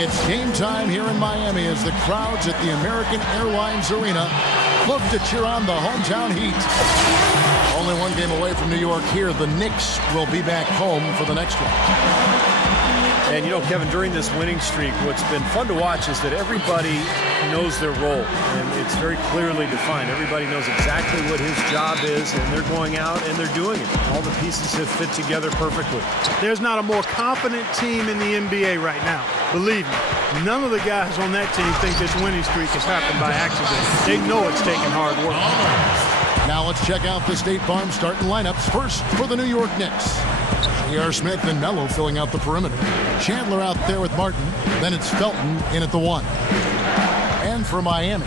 It's game time here in Miami as the crowds at the American Airlines Arena love to cheer on the hometown Heat. Only one game away from New York here. The Knicks will be back home for the next one. And, you know, Kevin, during this winning streak, what's been fun to watch is that everybody knows their role, and it's very clearly defined. Everybody knows exactly what his job is, and they're going out and they're doing it. All the pieces have fit together perfectly. There's not a more confident team in the NBA right now. Believe me, none of the guys on that team think this winning streak has happened by accident. They know it's taking hard work. Now let's check out the State Farm starting lineups. First for the New York Knicks. J.R. Smith and Melo filling out the perimeter. Chandler out there with Martin. Then it's Felton in at the 1. And for Miami,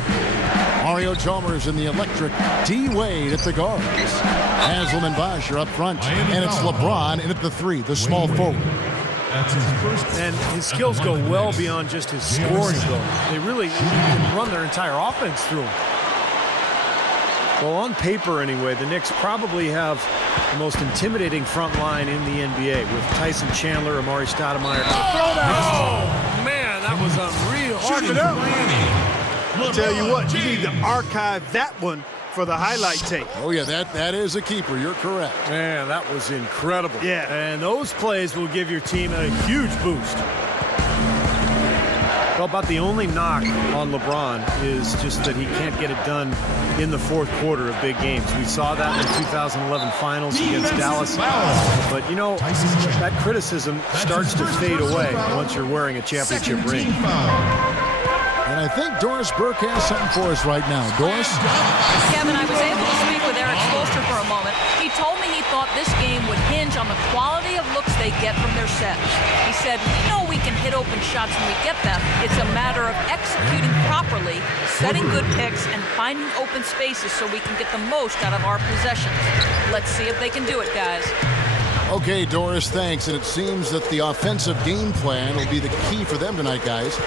Mario Chalmers in the electric D. Wade at the guards. Haslam and Bosh are up front. And it's LeBron in at the 3, the small forward. That's his first. And his skills go well beyond just his scoring, though. They really can run their entire offense through him. Well, on paper anyway, the Knicks probably have the most intimidating front line in the NBA with Tyson Chandler, Amari Stoudemire. Oh, man, that was unreal. Shoot it up. I'll tell you what, you need to archive that one for the highlight tape. Oh, yeah, that is a keeper. You're correct. Man, that was incredible. Yeah. And those plays will give your team a huge boost. Well, about the only knock on LeBron is just that he can't get it done in the fourth quarter of big games. We saw that in the 2011 finals against Dallas. But, you know, that criticism starts to fade away once you're wearing a championship ring. And I think Doris Burke has something for us right now. Doris? Kevin, I was able to speak with Eric Spoelstra for a moment. He told me he thought this game would hinge on the quality of looks they get from their sets. He said, we know we can hit open shots when we get them. It's a matter of executing properly, setting good picks, and finding open spaces so we can get the most out of our possessions. Let's see if they can do it, guys. Okay, Doris, thanks. And it seems that the offensive game plan will be the key for them tonight, guys.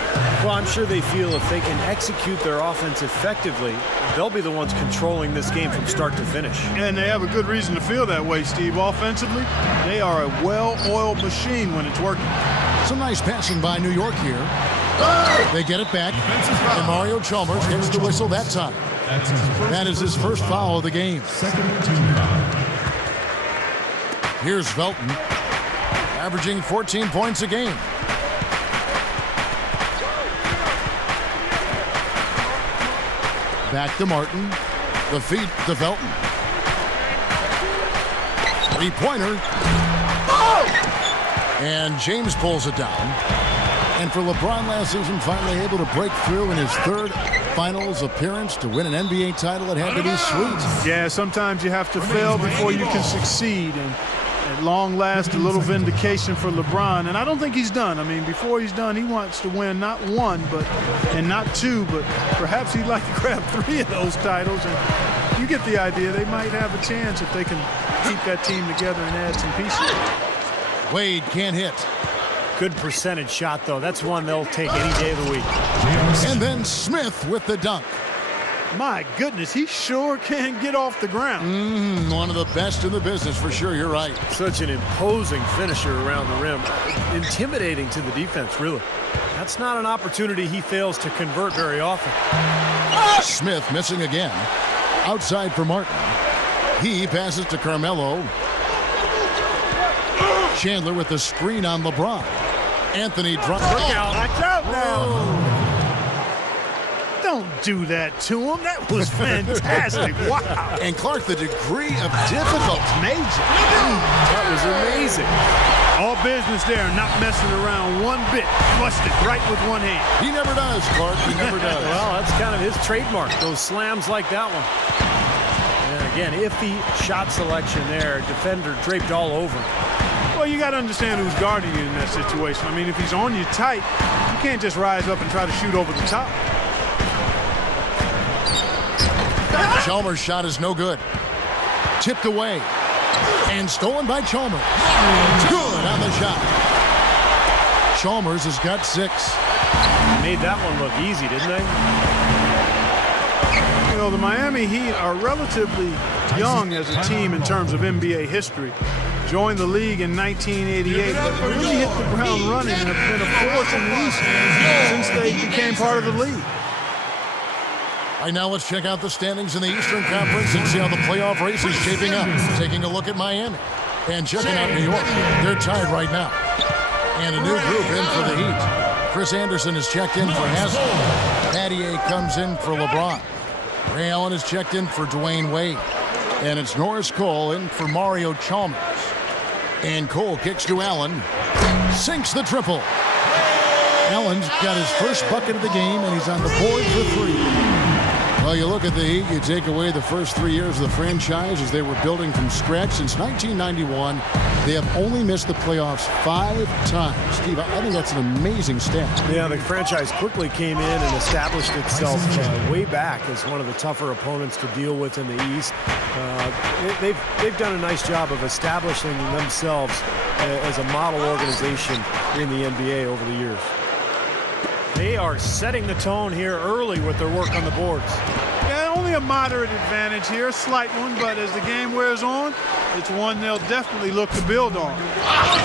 Well, I'm sure they feel if they can execute their offense effectively, they'll be the ones controlling this game from start to finish. And they have a good reason to feel that way, Steve. Offensively, they are a well-oiled machine when it's working. Some nice passing by New York here. They get it back, and Mario Chalmers gets the whistle that time. That is his first foul of the game. Second team foul. Here's Felton, averaging 14 points a game. Back to Martin. The feed to Felton. Three-pointer. And James pulls it down. And for LeBron last season, finally able to break through in his third finals appearance to win an NBA title, it had to be sweet. Yeah, sometimes you have to fail before you can succeed. And at long last, a little vindication for LeBron. And I don't think he's done. I mean, before he's done, he wants to win not one, and not two, but perhaps he'd like to grab 3 of those titles. And you get the idea. They might have a chance if they can keep that team together and add some pieces. Wade can't hit. Good percentage shot, though. That's one they'll take any day of the week. And then Smith with the dunk. My goodness, he sure can get off the ground. One of the best in the business, for sure. You're right. Such an imposing finisher around the rim. Intimidating to the defense, really. That's not an opportunity he fails to convert very often. Smith missing again. Outside for Martin. He passes to Carmelo. Chandler with the screen on LeBron. Anthony drops. Watch out now. Don't do that to him. That was fantastic. Wow. And Clark, the degree of difficulty. Major. That was amazing. All business there, not messing around one bit. Flushed it right with one hand. He never does, Clark. He never does. Well, that's kind of his trademark, those slams like that one. And again, iffy shot selection there. Defender draped all over him. Well, you got to understand who's guarding you in that situation. I mean, if he's on you tight, you can't just rise up and try to shoot over the top. Chalmers' shot is no good. Tipped away. And stolen by Chalmers. Good on the shot. Chalmers has got 6. Made that one look easy, didn't they? You know, the Miami Heat are relatively young as a team in terms of NBA history. Joined the league in 1988, but really hit the ground running and have been a force in the East since they became part of the league. All right, now let's check out the standings in the Eastern Conference and see how the playoff race is shaping up. Taking a look at Miami and checking out New York. They're tied right now. And a new group in for the Heat. Chris Anderson is checked in for Haslem. Battier comes in for LeBron. Ray Allen is checked in for Dwayne Wade. And it's Norris Cole in for Mario Chalmers. And Cole kicks to Allen. Sinks the triple. Allen's got his first bucket of the game, and he's on the board for 3. Well, you look at the Heat, you take away the first 3 years of the franchise as they were building from scratch. Since 1991, they have only missed the playoffs 5 times. Steve, I think that's an amazing stat. Yeah, the franchise quickly came in and established itself way back as one of the tougher opponents to deal with in the East. They've done a nice job of establishing themselves as a model organization in the NBA over the years. They are setting the tone here early with their work on the boards. Yeah, only a moderate advantage here, a slight one, but as the game wears on, it's one they'll definitely look to build on.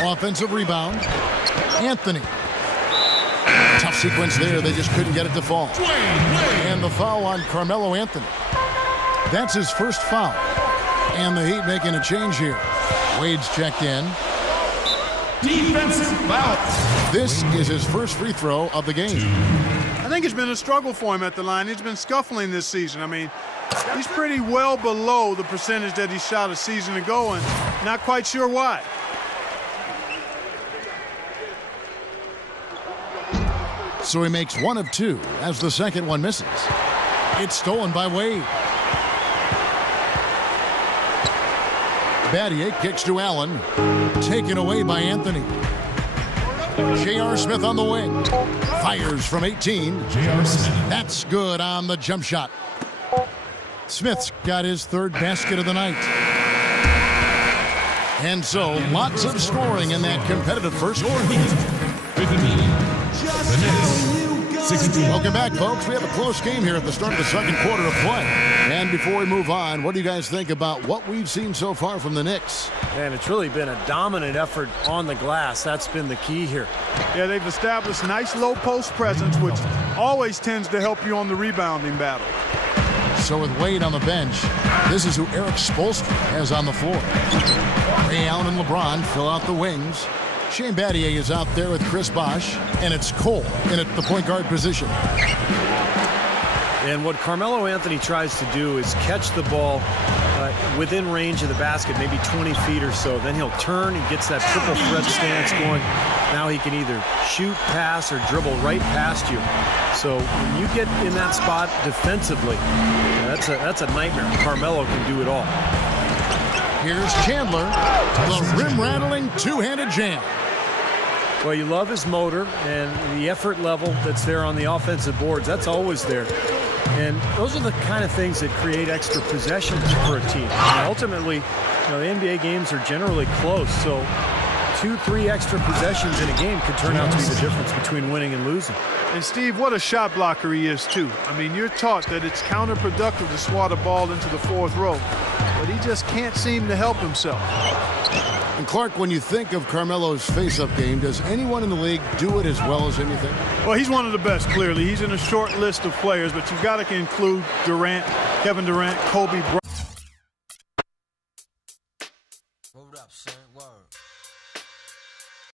Offensive rebound. Anthony. Tough sequence there. They just couldn't get it to fall. And the foul on Carmelo Anthony. That's his first foul. And the Heat making a change here. Wade's checked in. Defensive foul. This is his first free throw of the game. I think it's been a struggle for him at the line. He's been scuffling this season. I mean, he's pretty well below the percentage that he shot a season ago, and not quite sure why. So he makes 1 of 2 as the second one misses. It's stolen by Wade. Battier kicks to Allen. Taken away by Anthony. J.R. Smith on the wing. Fires from 18. J.R. Smith. That's good on the jump shot. Smith's got his 3rd basket of the night. And so, lots of scoring in that competitive first quarter. With the Knicks. 16. Welcome back, folks. We have a close game here at the start of the second quarter of play. And before we move on, what do you guys think about what we've seen so far from the Knicks? And it's really been a dominant effort on the glass. That's been the key here. Yeah, they've established nice low post presence, which always tends to help you on the rebounding battle. So with Wade on the bench, this is who Eric Spoelstra has on the floor. Ray Allen and LeBron fill out the wings. Shane Battier is out there with Chris Bosh, and it's Cole in at the point guard position. And what Carmelo Anthony tries to do is catch the ball within range of the basket, maybe 20 feet or so. Then he'll turn and gets that triple threat stance going. Now he can either shoot, pass, or dribble right past you. So when you get in that spot defensively, that's a nightmare. Carmelo can do it all. Here's Chandler, the rim-rattling two-handed jam. Well, you love his motor and the effort level that's there on the offensive boards. That's always there. And those are the kind of things that create extra possessions for a team. And ultimately, the NBA games are generally close, so 2-3 extra possessions in a game could turn out to be the difference between winning and losing. And Steve, what a shot blocker he is too. I mean, you're taught that it's counterproductive to swat a ball into the 4th row, but he just can't seem to help himself. And Clark, when you think of Carmelo's face-up game, does anyone in the league do it as well as anything? Well, he's one of the best, clearly. He's in a short list of players, but you've got to include Durant, Kevin Durant, Kobe Bryant.